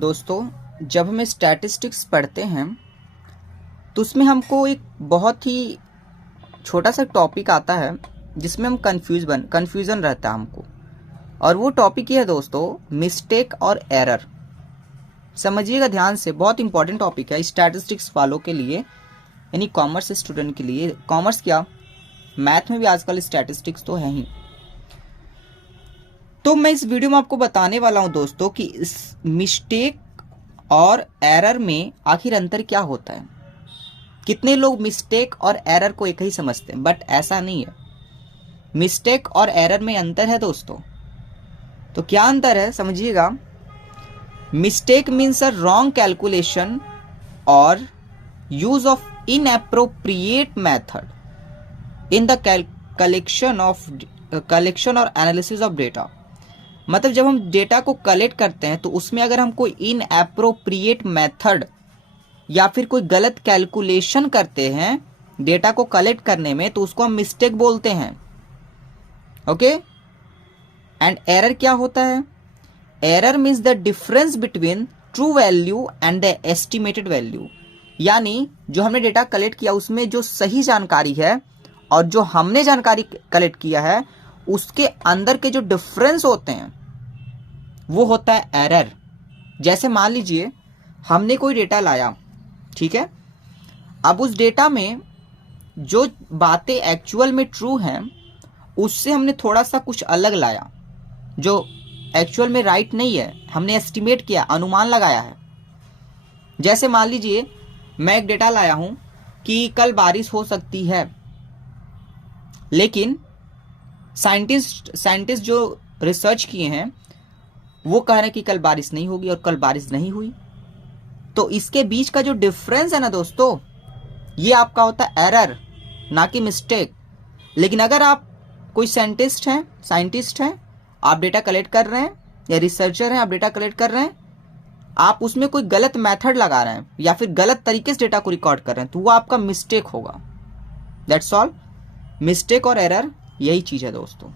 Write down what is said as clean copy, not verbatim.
दोस्तों, जब हमें स्टैटिस्टिक्स पढ़ते हैं तो उसमें हमको एक बहुत ही छोटा सा टॉपिक आता है जिसमें हम कन्फ्यूज़न रहता है हमको। और वो टॉपिक ये है दोस्तों, मिस्टेक और एरर। समझिएगा ध्यान से, बहुत इंपॉर्टेंट टॉपिक है स्टैटिस्टिक्स वालों के लिए, यानी कॉमर्स स्टूडेंट के लिए। कॉमर्स क्या, मैथ में भी आजकल स्टैटिस्टिक्स तो है ही। तो मैं इस वीडियो में आपको बताने वाला हूं दोस्तों कि इस मिस्टेक और एरर में आखिर अंतर क्या होता है। कितने लोग मिस्टेक और एरर को एक ही समझते हैं, बट ऐसा नहीं है। मिस्टेक और एरर में अंतर है दोस्तों। तो क्या अंतर है समझिएगा। Mistake means a wrong calculation और use of inappropriate method in the collection और एनालिसिस ऑफ डेटा। मतलब जब हम डेटा को कलेक्ट करते हैं तो उसमें अगर हम कोई इनएप्रोप्रिएट मेथड या फिर कोई गलत कैलकुलेशन करते हैं डेटा को कलेक्ट करने में, तो उसको हम मिस्टेक बोलते हैं। ओके। एंड एरर क्या होता है? Error means the difference between true value and the estimated value. यानी जो हमने डेटा कलेक्ट किया उसमें जो सही जानकारी है और जो हमने जानकारी कलेक्ट किया है उसके अंदर के जो डिफरेंस होते हैं वो होता है एरर। जैसे मान लीजिए हमने कोई डेटा लाया, ठीक है। अब उस डेटा में जो बातें एक्चुअल में ट्रू हैं उससे हमने थोड़ा सा कुछ अलग लाया जो एक्चुअल में राइट नहीं है। हमने एस्टिमेट किया, अनुमान लगाया है। जैसे मान लीजिए मैं एक डेटा लाया हूं कि कल बारिश हो सकती है, लेकिन साइंटिस्ट जो रिसर्च किए हैं वो कह रहे हैं कि कल बारिश नहीं होगी और कल बारिश नहीं हुई। तो इसके बीच का जो डिफरेंस है ना दोस्तों, ये आपका होता है एरर, ना कि मिस्टेक। लेकिन अगर आप कोई साइंटिस्ट हैं, आप डेटा कलेक्ट कर रहे हैं, या रिसर्चर हैं, आप डेटा कलेक्ट कर रहे हैं, आप उसमें कोई गलत मेथड लगा रहे हैं या फिर गलत तरीके से डेटा को रिकॉर्ड कर रहे हैं, तो वो आपका मिस्टेक होगा। That's all. मिस्टेक और एरर यही चीज है दोस्तों।